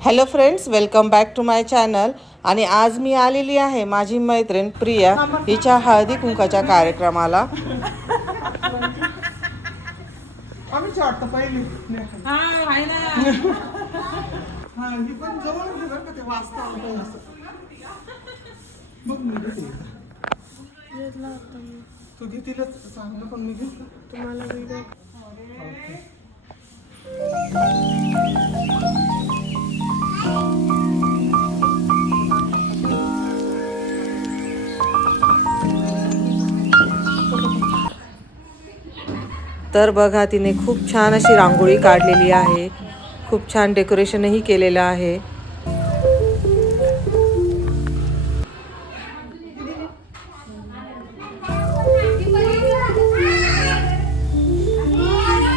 Hello friends welcome back to my channel. आणि आज मी आलेली आहे माझी मैत्रीण प्रिया हिच्या हळदी कुंकाच्या कार्यक्रमाला. हा हा ही ते पण मी घेतलं. तुम्हाला व्हिडिओ तर बघा तिने खूप छान अशी रांगोळी काढलेली आहे. खूप छान डेकोरेशनही केलेलं आहे.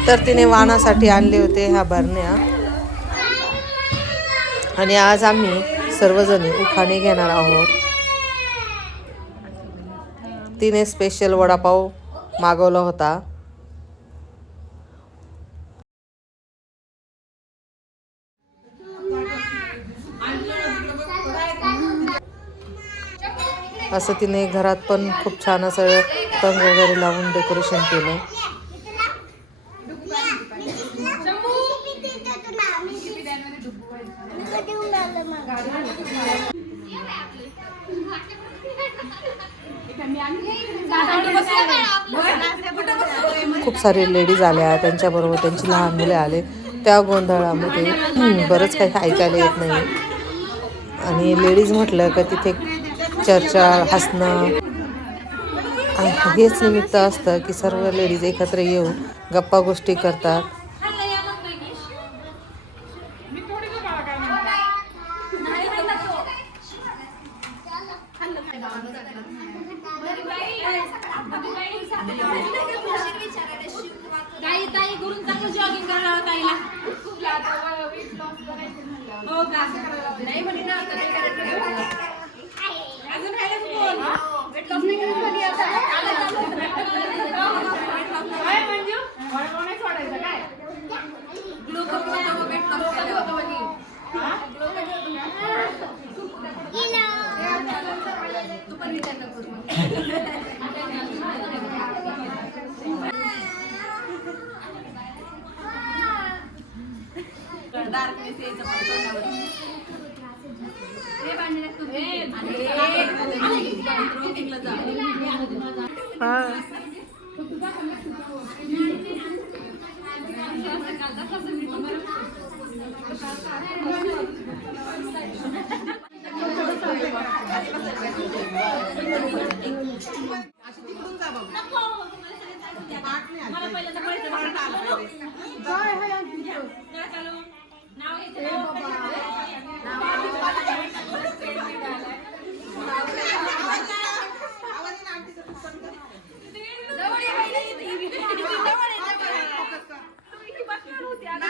तर तिने वाणासाठी आणले होते ह्या बरण्या. आणि आज आम्ही सर्वजणी उखाणे घेणार आहोत. तिने स्पेशल वडापाव मागवला होता. असं तिने घरात पण खूप छान असं तंग वगैरे लावून डेकोरेशन केलं. खूप सारे लेडीज आल्या त्यांच्याबरोबर त्यांची लहान मुले आले. त्या गोंधळामध्ये बरंच काही ऐकायला येत नाही. आणि लेडीज म्हटलं का तिथे चर्चा हसणं आणि हेच निमित्त असतं की सर्व लेडीज एकत्र येऊन गप्पा गोष्टी करतात. हो का नाही म्हणे ना आता करायचं. अजून बोल. नाही म्हणे. काय मंजू? Glow कमी होतं मग weight loss कमी होतं म्हणे. Glow कमी होतं. तू पण विचार नकोस मग. डार्कनेस यायचं पण तोंडावर. हे भांडण आहेत तुम्ही. आणि हा meetingला जा. मला पहिल्यांदा कळतं मला चालू. नाव घ्यायचं. जवळ ये बाईला इथे. जवळ ये, जवळ ये. तू इथे बसणार होती. आता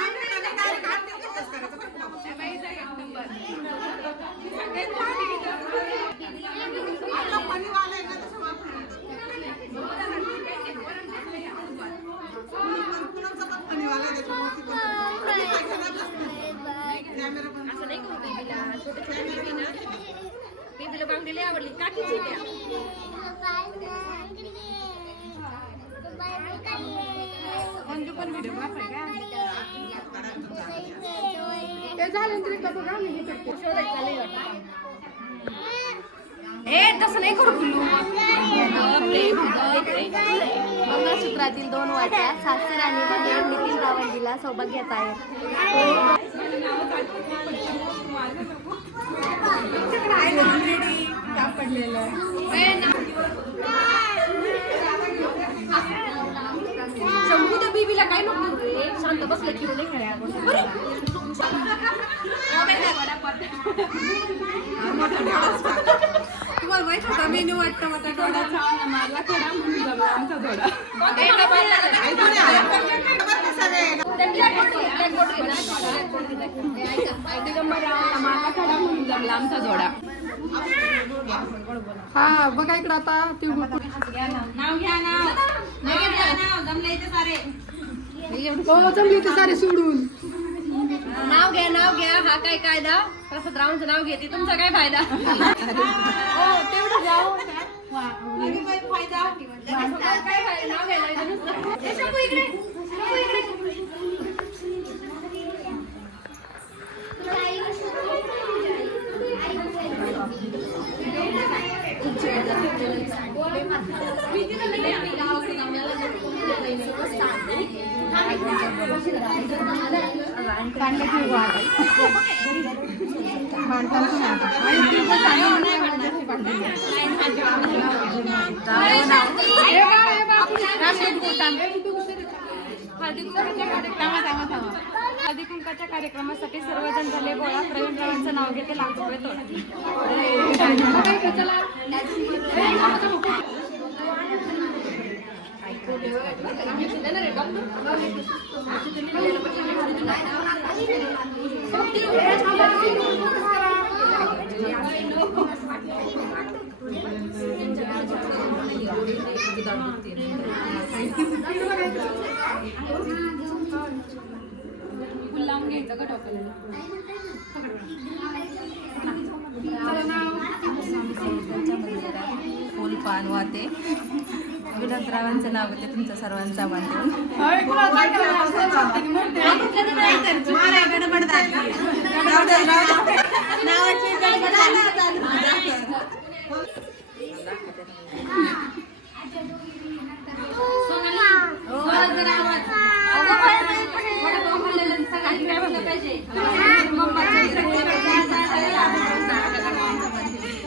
असं नाही करू बेबीला छोटे छोटे बेबी ना बेबीला बांगडी आवडली काकीची द्या ए तसं नाही करू पिल्लू मंगळसूत्रातील दोन वाट्या सासर आणि गावंडीला सौभाग्यात आहे. बेबीला काय नको शांत बसलं नाही अरे तुम्हाला माहीत होता मेन्यू वाटतं मग त्या डोळ्याचा मारला थोडा म्हणून जमला. आमचा थोडा. मारला थोडा म्हणून जमला. आमचा जोडा हा बघा इकडं आता ती नाव घ्या नाव नाव जमले इथे सारे. हो जमली सारे सोडून. नाव घ्या नाव घ्या. हा काय कायदा? प्रसाद रावांचं नाव घेते. तुमचा काय फायदा? हो तेवढं जाऊ. फायदा हळदी कुंकाच्या कार्यक्रमासाठी सर्वजण झाले. गोळा प्रवीणरावांचं नाव घेते लाख रुपये लावून घ्यायचं का डोक्याला फुल पान वाते विलासरावांचं नाव घेते तुमच्या सर्वांचा वाटे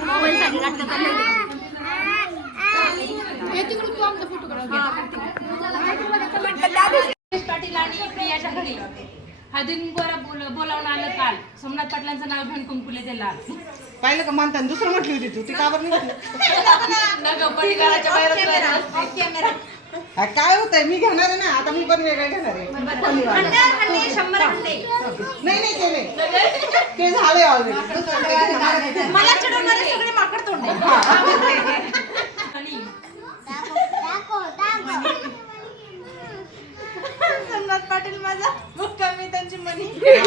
मोबाईलसाठी नाटकं चालले पाटील आणि घरी हळदी बोल बोलावून आलं काल. सोमनाथ पाटलांचं नाव घेऊन कुंकुले ते लाल. पाहिलं का म्हणताना दुसरं म्हटली होती तू. ती का बरं नाही म्हटली? हा, काय होतंय? मी घेणार आहे ना? आता मी पण वेगळं घेणार आहे. नाही नाही ते नाही ते झाले ऑलरेडी मला चिडवणारे सगळे माकड तोंड सोमनाथ पाटील माझा मुक्कामी त्यांची मनी असं घ्यायचं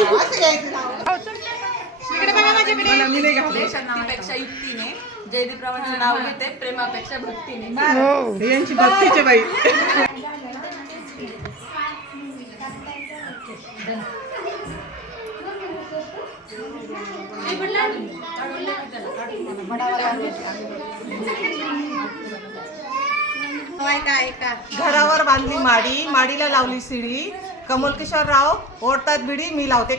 नाव. इकडे बघा माझ्याकडे मला मी नाही शक्तीपेक्षा युक्तीने नाव घेते. प्रेमापेक्षा भक्तीने. हो. यांची भक्तीचे बाई. घरावर बांधली माडी. माडीला लावली शिडी कमल किशोर राव ओढतात बिडी मी लावते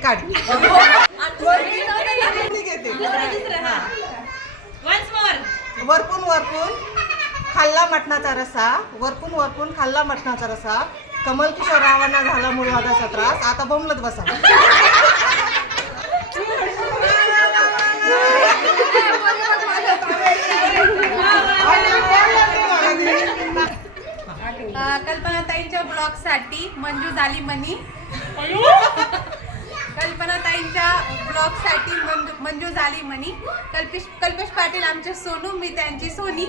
घेते. हा. वरपून वरपून खाल्ला मटणाचा रसा वरपून वरपून खाल्ला मटणाचा रसा कमल किशोर रावांना झाला मुळवादाचा त्रास. आता बोंबलत बसा. कल्पनाताईंच्या ब्लॉगसाठी मंजू झाली मनी कल्पनाताईंच्या ब्लॉगसाठी मंजू- मंजू झाली मनी कल्पेश कल्पेश पाटील आमचे सोनू मी त्यांची सोनी.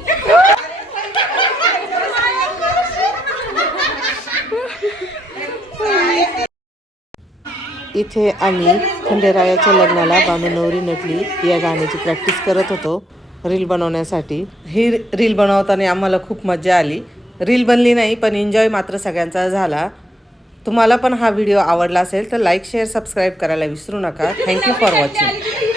इथे आम्ही खंडेरायाच्या लग्नाला बानू नवरी नटली या गाण्याची प्रॅक्टिस करत होतो. रील बनवण्यासाठी. ही रील बनवताना आम्हाला खूप मजा आली. रील बनली नाही पण एन्जॉय मात्र सगळ्यांचा झाला. तुम्हाला पण हा व्हिडिओ आवडला असेल तर लाईक शेअर सबस्क्राईब करायला विसरू नका. Thank you for watching